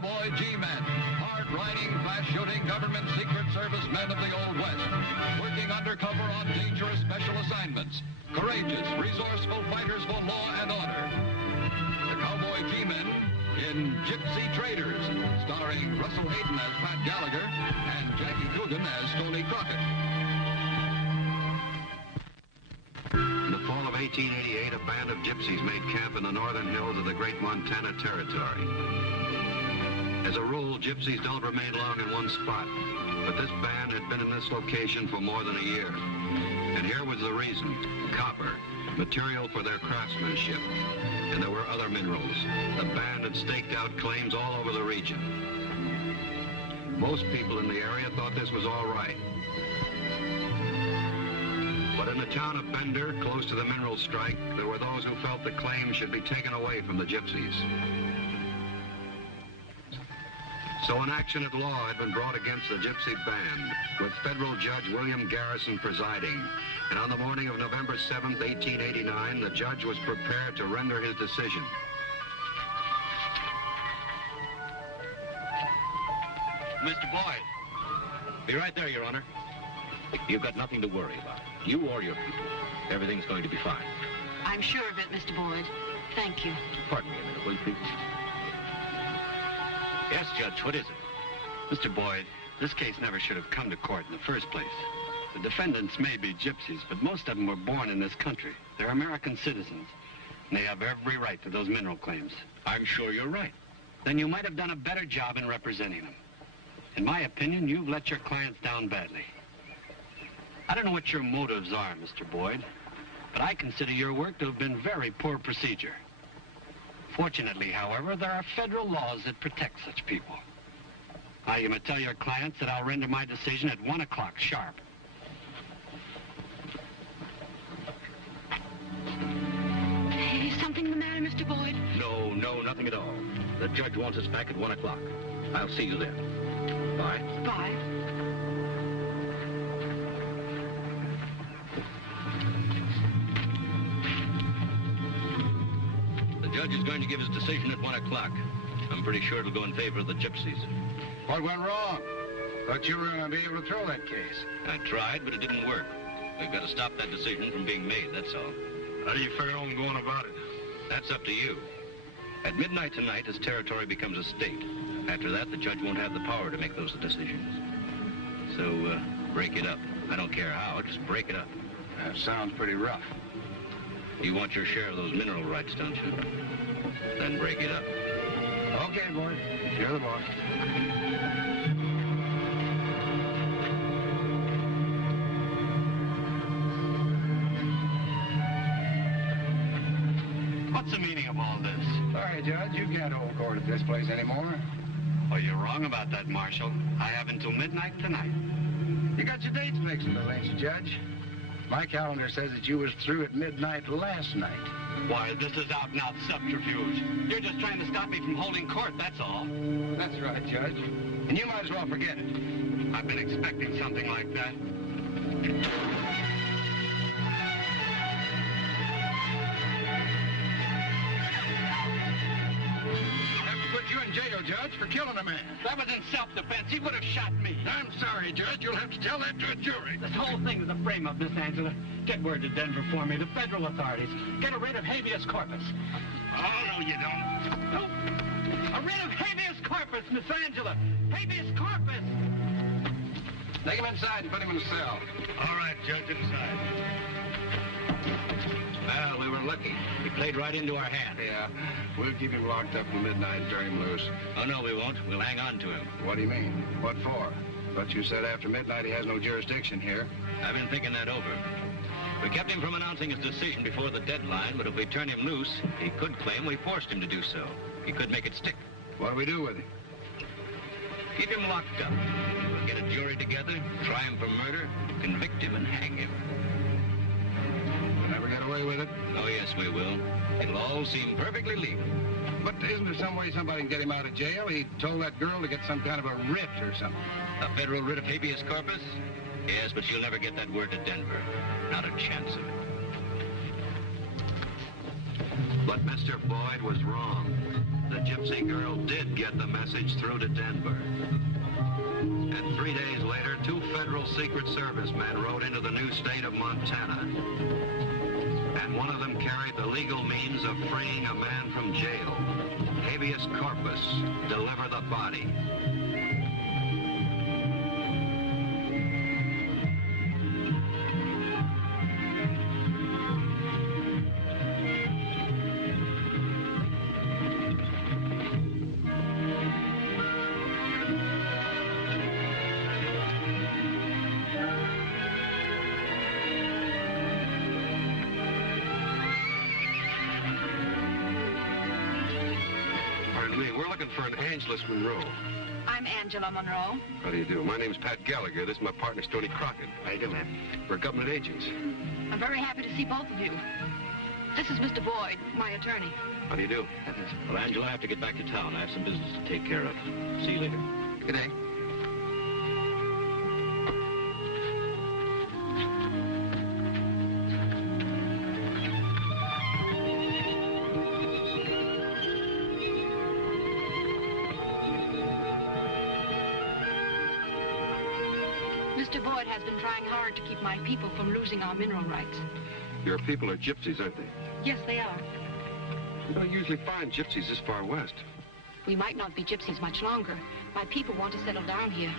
Cowboy G Men, hard-riding, fast-shooting government secret service men of the Old West, working undercover on dangerous special assignments, courageous, resourceful fighters for law and order. The Cowboy G Men in Gypsy Traders, starring Russell Hayden as Pat Gallagher and Jackie Coogan as Stoney Crockett. In the fall of 1888, a band of gypsies made camp in the northern hills of the Great Montana Territory. As a rule, gypsies don't remain long in one spot, but this band had been in this location for more than a year. And here was the reason: copper, material for their craftsmanship. And there were other minerals. The band had staked out claims all over the region. Most people in the area thought this was all right. But in the town of Bender, close to the mineral strike, there were those who felt the claims should be taken away from the gypsies. So an action at law had been brought against the gypsy band, with federal judge William Garrison presiding. And on the morning of November 7th, 1889, the judge was prepared to render his decision. Mr. Boyd. Be right there, Your Honor. You've got nothing to worry about. You or your people. Everything's going to be fine. I'm sure of it, Mr. Boyd. Thank you. Pardon me a minute, will you, please? Yes, Judge, what is it? Mr. Boyd, this case never should have come to court in the first place. The defendants may be gypsies, but most of them were born in this country. They're American citizens, and they have every right to those mineral claims. I'm sure you're right. Then you might have done a better job in representing them. In my opinion, you've let your clients down badly. I don't know what your motives are, Mr. Boyd, but I consider your work to have been very poor procedure. Fortunately, however, there are federal laws that protect such people. Now, you may tell your clients that I'll render my decision at 1 o'clock sharp. Is something the matter, Mr. Boyd? No, nothing at all. The judge wants us back at 1 o'clock. I'll see you then. Bye. Bye. The judge is going to give his decision at 1 o'clock. I'm pretty sure it'll go in favor of the gypsies. What went wrong? Thought you were going to be able to throw that case. I tried, but it didn't work. We've got to stop that decision from being made, that's all. How do you figure on going about it? That's up to you. At midnight tonight, his territory becomes a state. After that, the judge won't have the power to make those decisions. So, break it up. I don't care how, just break it up. That sounds pretty rough. You want your share of those mineral rights, don't you? Then break it up. Okay, boy. You're the boss. What's the meaning of all this? Sorry, Judge, you can't hold court at this place anymore. Oh, you're wrong about that, Marshal. I have until midnight tonight. You got your dates mixed in the links, Judge. My calendar says that you was through at midnight last night. Why, this is out-and-out subterfuge. You're just trying to stop me from holding court, that's all. That's right, Judge. And you might as well forget it. I've been expecting something like that. You in jail, Judge, for killing a man. That was in self-defense. He would have shot me. I'm sorry, Judge. You'll have to tell that to a jury. This whole thing is a frame-up, Miss Angela. Get word to Denver for me, the federal authorities. Get a writ of habeas corpus. Oh, no, you don't. No. A writ of habeas corpus, Miss Angela. Habeas corpus. Take him inside and put him in the cell. All right, Judge, inside. Well, we were lucky. He played right into our hand. Yeah, we'll keep him locked up till midnight and turn him loose. Oh, no, we won't. We'll hang on to him. What do you mean? What for? But you said after midnight he has no jurisdiction here. I've been thinking that over. We kept him from announcing his decision before the deadline, but if we turn him loose, he could claim we forced him to do so. He could make it stick. What do we do with him? Keep him locked up. We'll get a jury together, try him for murder, convict him, and hang him. We'll never get away with it? Oh, yes, we will. It'll all seem perfectly legal. But isn't there some way somebody can get him out of jail? He told that girl to get some kind of a writ or something. A federal writ of habeas corpus? Yes, but you'll never get that word to Denver. Not a chance of it. But Mr. Boyd was wrong. the gypsy girl did get the message through to Denver. And 3 days later, 2 federal Secret Service men rode into the new state of Montana. And one of them carried the legal means of freeing a man from jail. Habeas corpus, deliver the body. We're looking for an Angelus Monroe. I'm Angela Monroe. How do you do? My name's Pat Gallagher. This is my partner, Stoney Crockett. How you doing, man? We're government agents. I'm very happy to see both of you. This is Mr. Boyd, my attorney. How do you do? Well, Angela, I have to get back to town. I have some business to take care of. See you later. Good day. Mr. Boyd has been trying hard to keep my people from losing our mineral rights. Your people are gypsies, aren't they? Yes, they are. You don't usually find gypsies this far west. We might not be gypsies much longer. My people want to settle down here.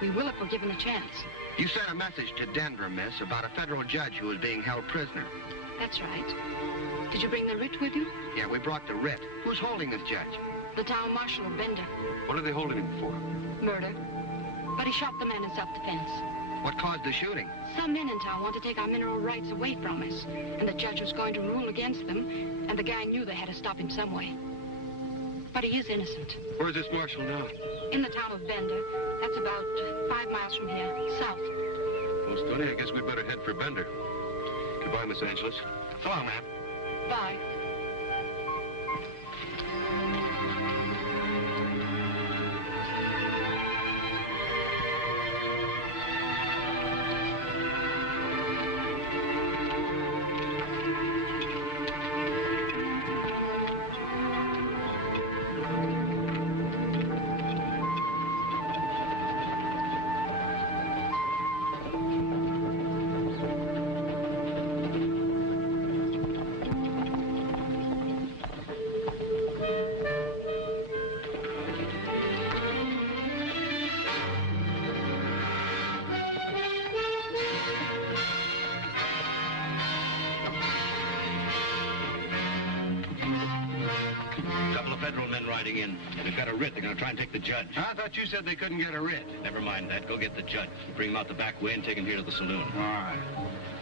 We will if we're given a chance. You sent a message to Denver, miss, about a federal judge who was being held prisoner. That's right. Did you bring the writ with you? Yeah, we brought the writ. Who's holding this judge? The town marshal of Bender. What are they holding him for? Murder. But he shot the man in self-defense. What caused the shooting? Some men in town want to take our mineral rights away from us. And the judge was going to rule against them. And the gang knew they had to stop him some way. But he is innocent. Where's this marshal now? In the town of Bender. That's about 5 miles from here, south. Well, Stoney, I guess we'd better head for Bender. Goodbye, Miss Angelus. So long, ma'am. Bye. Riding in. They've got a writ. They're going to try and take the judge. I thought you said they couldn't get a writ. Never mind that. Go get the judge. Bring him out the back way and take him here to the saloon. All right.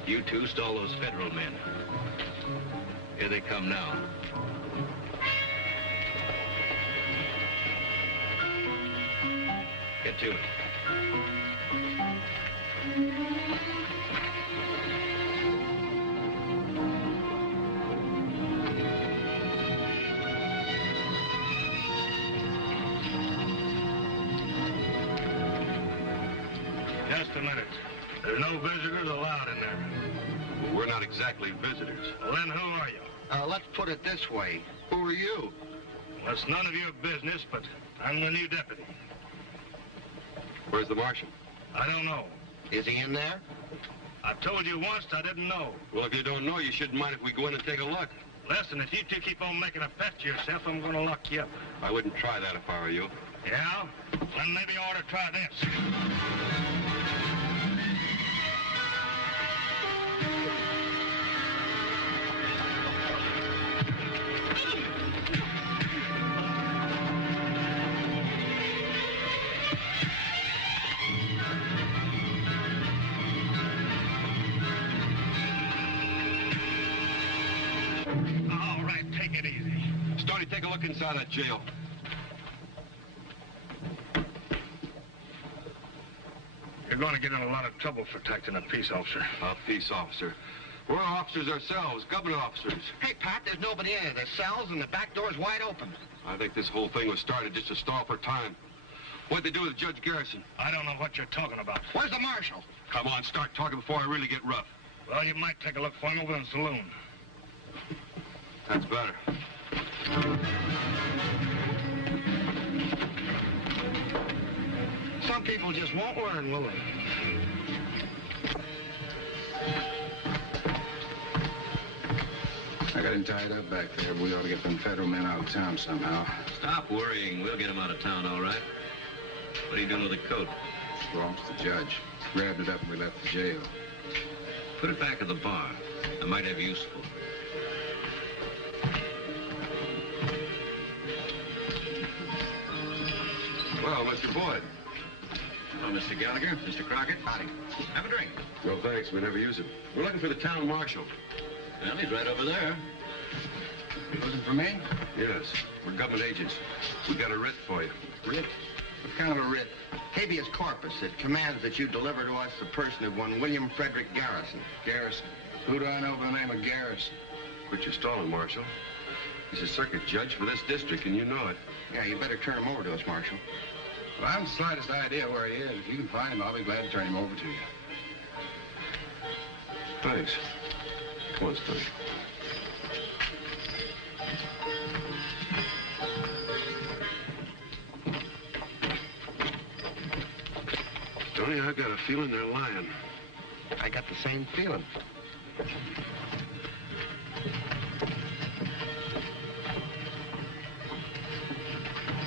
You two stall those federal men. Here they come now. Get to it. Just a minute. There's no visitors allowed in there. Well, we're not exactly visitors. Well, then who are you? Let's put it this way. Who are you? Well, it's none of your business, but I'm the new deputy. Where's the marshal? I don't know. Is he in there? I told you once I didn't know. Well, if you don't know, you shouldn't mind if we go in and take a look. Listen, if you two keep on making a pest of yourself, I'm going to lock you up. I wouldn't try that if I were you. Yeah? Then maybe I ought to try this. All right, take it easy. Stoney, take a look inside that jail. You're going to get in a lot of trouble for protecting a peace officer. A peace officer. We're officers ourselves, government officers. Hey, Pat, there's nobody in there. The cells and the back door's wide open. I think this whole thing was started just to stall for time. What'd they do with Judge Garrison? I don't know what you're talking about. Where's the marshal? Come on, start talking before I really get rough. Well, you might take a look for him over in the saloon. That's better. people just won't learn, will they? I got him tied up back there. We ought to get them federal men out of town somehow. Stop worrying. We'll get him out of town, all right. What are you doing with the coat? Belongs to the judge. Grabbed it up when we left the jail. Put it back at the bar. I might have use for it. Well, Mr. Boyd. Hello, Mr. Gallagher. Mr. Crockett. Howdy. Have a drink. No, thanks. We never use it. We're looking for the town marshal. Well, he's right over there. Looking for me? Yes. We're government agents. We got a writ for you. Writ? What kind of a writ? Habeas corpus. It commands that you deliver to us the person of one William Frederick Garrison. Garrison. Who do I know by the name of Garrison? Quit your stalling, Marshal. He's a circuit judge for this district, and you know it. Yeah, you better turn him over to us, Marshal. Well, I haven't the slightest idea where he is. If you can find him, I'll be glad to turn him over to you. Thanks. Come on, Stoney. Stoney, I've got a feeling they're lying. I got the same feeling.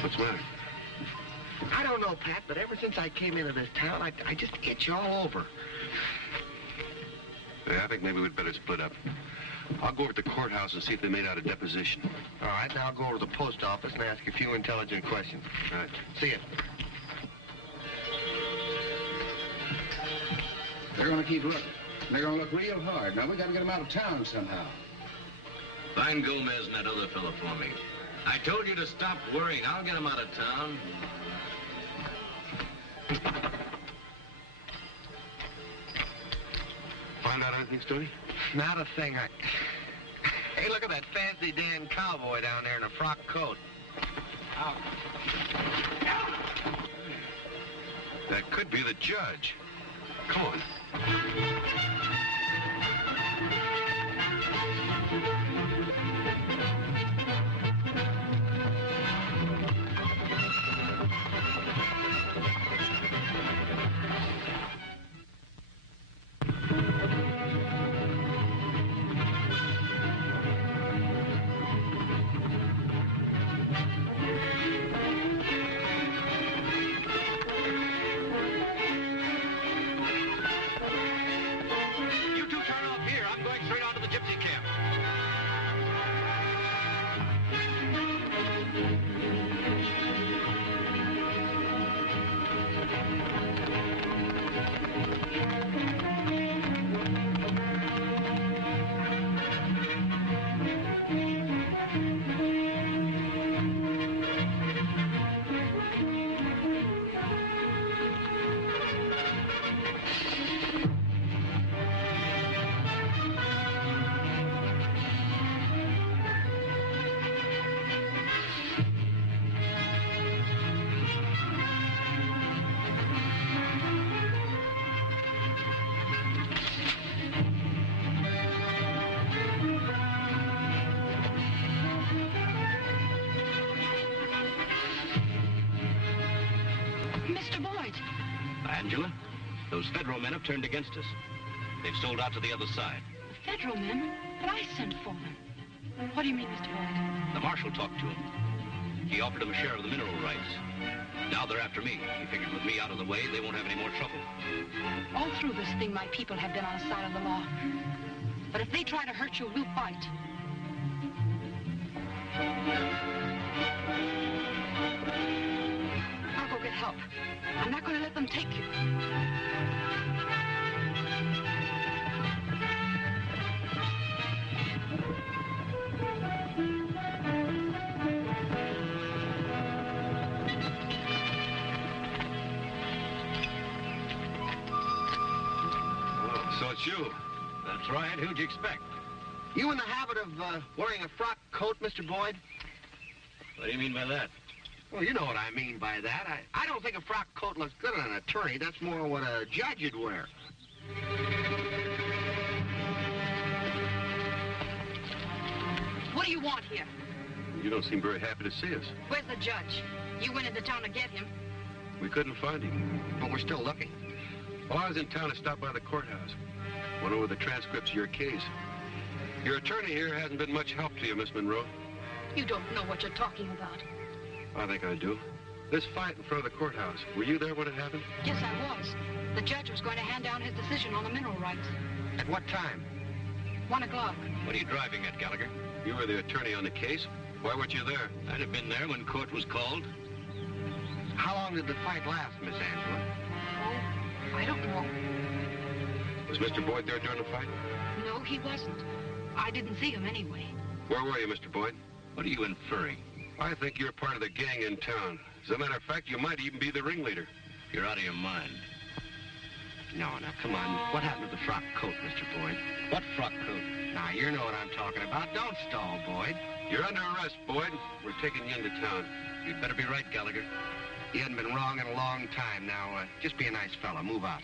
What's the matter? I don't know, Pat, but ever since I came into this town, I just itch all over. Yeah, I think maybe we'd better split up. I'll go over to the courthouse and see if they made out a deposition. All right, now I'll go over to the post office and ask a few intelligent questions. All right. See you. They're going to keep looking. They're going to look real hard. Now, we got to get them out of town somehow. Find Gomez and that other fellow for me. I told you to stop worrying. I'll get him out of town. Find out anything, Stoney? Not a thing. Hey, look at that fancy Dan cowboy down there in a frock coat. Out. That could be the judge. Come on. Angela, those federal men have turned against us. They've sold out to the other side. Federal men? But I sent for them. What do you mean, Mr. Boyd? The marshal talked to him. He offered them a share of the mineral rights. Now they're after me. He figured with me out of the way, they won't have any more trouble. All through this thing, my people have been on the side of the law. But if they try to hurt you, we'll fight. I'll go get help. I'm not going to let them take you. So it's you. That's right. Who'd you expect? You in the habit of wearing a frock coat, Mr. Boyd? What do you mean by that? Well, you know what I mean by that. I don't think a frock coat looks good on an attorney. That's more what a judge would wear. What do you want here? You don't seem very happy to see us. Where's the judge? You went into town to get him. We couldn't find him. But we're still looking. Well, I was in town to stop by the courthouse. Went over the transcripts of your case. Your attorney here hasn't been much help to you, Miss Monroe. You don't know what you're talking about. I think I do. This fight in front of the courthouse, were you there when it happened? Yes, I was. The judge was going to hand down his decision on the mineral rights. At what time? 1 o'clock. What are you driving at, Gallagher? You were the attorney on the case. Why weren't you there? I'd have been there when court was called. How long did the fight last, Miss Angela? Oh, I don't know. Was Mr. Boyd there during the fight? No, he wasn't. I didn't see him anyway. Where were you, Mr. Boyd? What are you inferring? I think you're part of the gang in town. As a matter of fact, you might even be the ringleader. You're out of your mind. No, now, come on. What happened to the frock coat, Mr. Boyd? What frock coat? Now, you know what I'm talking about. Don't stall, Boyd. You're under arrest, Boyd. We're taking you into town. You'd better be right, Gallagher. You hadn't been wrong in a long time. Now, just be a nice fella. Move out.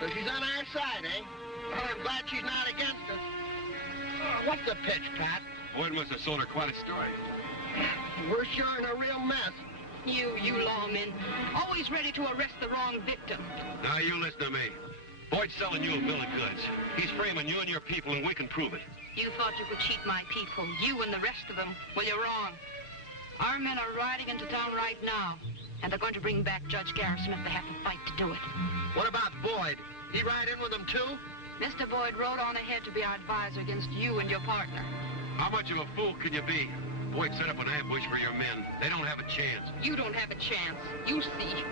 So she's on our side, eh? Well, I'm glad she's not against us. What's the pitch, Pat? Boyd must have sold her quite a story. We're sure in a real mess. You lawmen, always ready to arrest the wrong victim. Now, you listen to me. Boyd's selling you a bill of goods. He's framing you and your people, and we can prove it. You thought you could cheat my people, you and the rest of them. Well, you're wrong. Our men are riding into town right now, and they're going to bring back Judge Garrison if they have to fight to do it. What about Boyd? He ride in with them, too? Mr. Boyd rode on ahead to be our advisor against you and your partner. How much of a fool can you be? Boyd set up an ambush for your men. They don't have a chance. You don't have a chance. You see.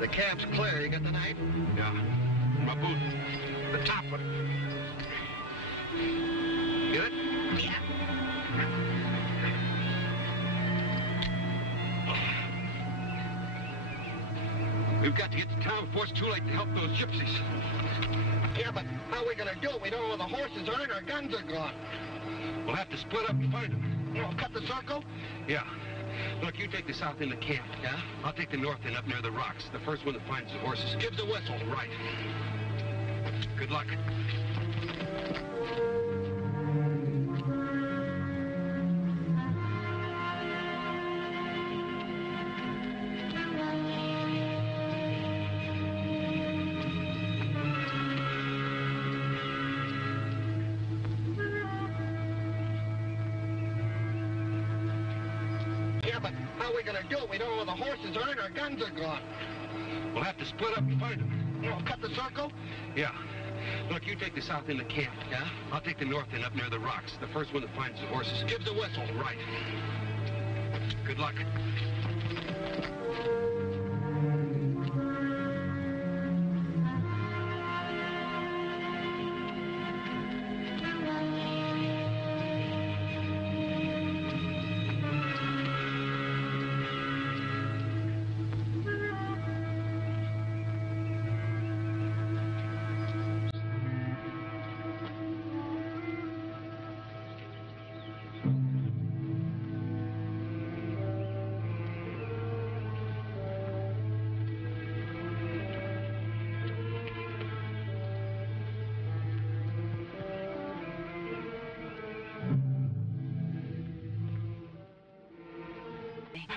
The camp's clear. You got the knife? Yeah. My boot. The top one. Get it? Yeah. We've got to get to town before it's too late to help those gypsies. Yeah, but how are we going to do it? We don't know where the horses are and our guns are gone. We'll have to split up and find them. You know, cut the circle? Yeah. Look, you take the south end of camp. Yeah? I'll take the north end up near the rocks. The first one that finds the horses. Give the whistle. Right. Good luck. Yeah, but how are we going to do it? We don't know where the horses are and our guns are gone. We'll have to split up and find them. You know, cut the circle? Yeah. Look, you take the south end of camp. Yeah? I'll take the north end up near the rocks. The first one that finds the horses. Give the whistle. Right. Good luck.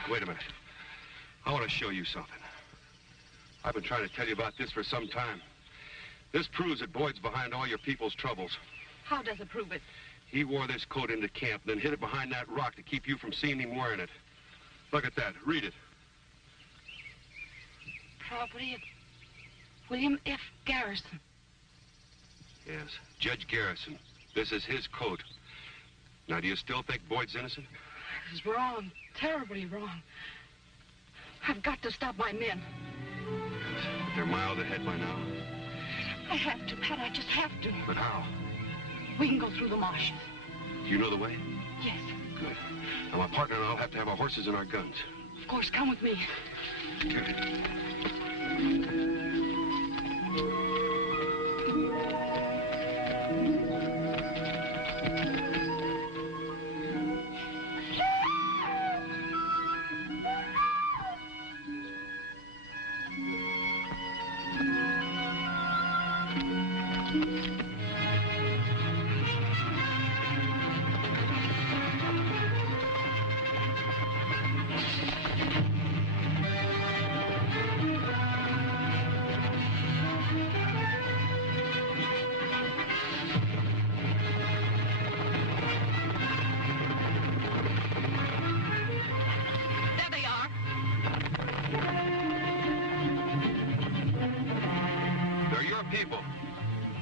Wait a minute. I want to show you something. I've been trying to tell you about this for some time. This proves that Boyd's behind all your people's troubles. How does it prove it? He wore this coat into camp, then hid it behind that rock to keep you from seeing him wearing it. Look at that. Read it. Property of William F. Garrison. Yes, Judge Garrison. This is his coat. Now, do you still think Boyd's innocent? I was wrong. Terribly wrong. I've got to stop my men. They're miles ahead by now. I have to, Pat. I just have to. But how? We can go through the marshes. Do you know the way? Yes. Good. Now, my partner and I'll have to have our horses and our guns. Of course, come with me.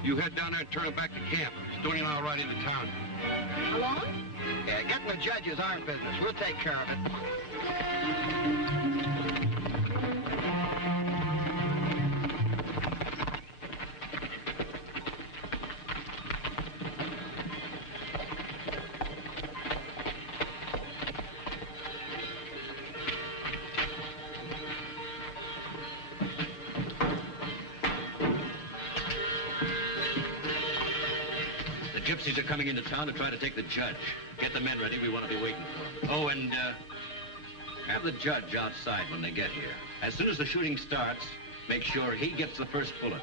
You head down there and turn them back to camp. Stoney and I'll ride into town. Alone? Yeah, getting the judge is our business. We'll take care of it. Gypsies are coming into town to try to take the judge. Get the men ready. We want to be waiting for them. Oh, and have the judge outside when they get here. As soon as the shooting starts, make sure he gets the first bullet.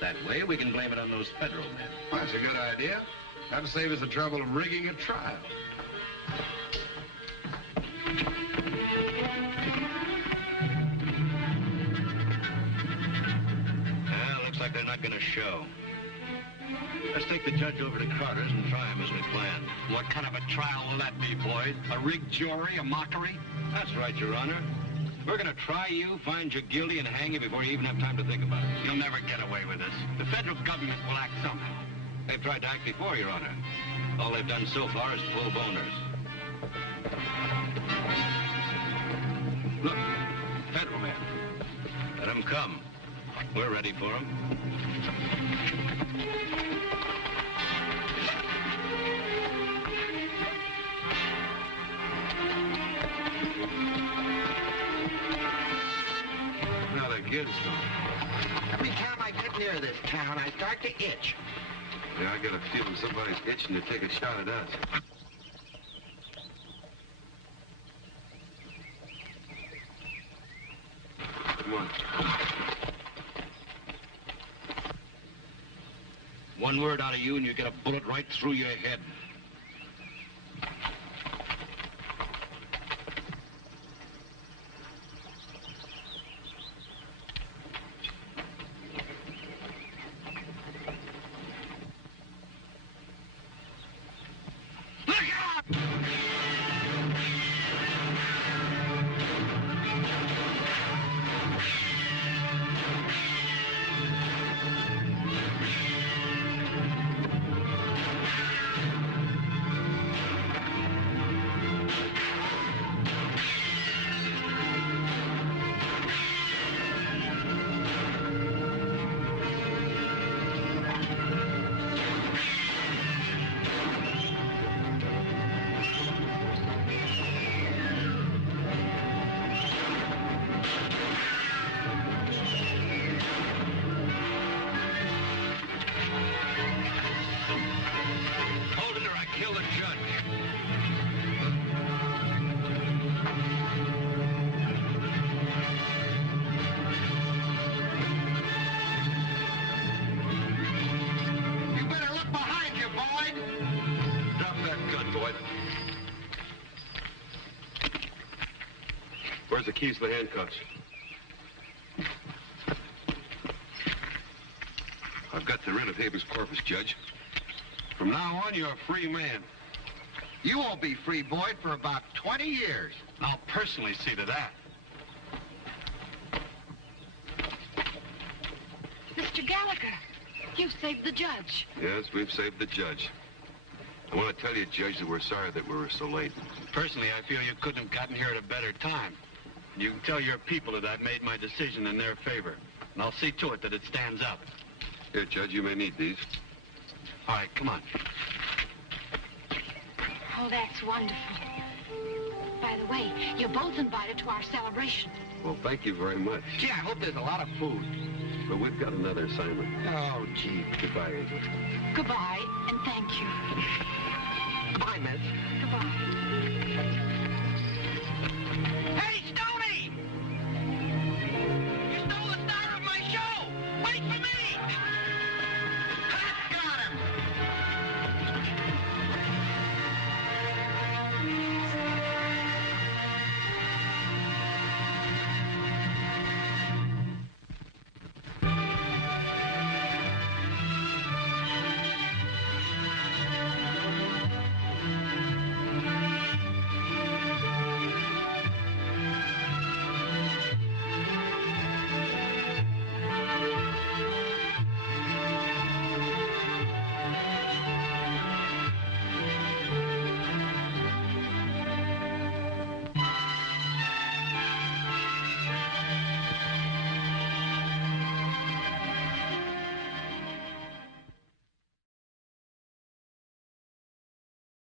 That way, we can blame it on those federal men. Well, that's a good idea. That'll save us the trouble of rigging a trial. Well, looks like they're not going to show. Let's take the judge over to Carter's and try him as we planned. What kind of a trial will that be, Boyd? A rigged jury? A mockery? That's right, Your Honor. We're going to try you, find you guilty, and hang you before you even have time to think about it. You'll never get away with this. The federal government will act somehow. They've tried to act before, Your Honor. All they've done so far is pull boners. Look, federal man. Let them come. We're ready for them. Now they're getting started. Every time I get near this town, I start to itch. Yeah, I got a feeling somebody's itching to take a shot at us. Come on. One word out of you and you get a bullet right through your head. Where's the keys to the handcuffs? I've got the writ of habeas corpus, Judge. From now on, you're a free man. You won't be free, Boyd, for about 20 years. I'll personally see to that. Mr. Gallagher, you've saved the judge. Yes, we've saved the judge. I want to tell you, Judge, that we're sorry that we were so late. Personally, I feel you couldn't have gotten here at a better time. You can tell your people that I've made my decision in their favor. and I'll see to it that it stands up. Here, Judge, you may need these. All right, come on. Oh, that's wonderful. By the way, you're both invited to our celebration. Well, thank you very much. Gee, I hope there's a lot of food. But we've got another assignment. Oh, gee. Goodbye, Angel. Goodbye, and thank you. Goodbye, Miss.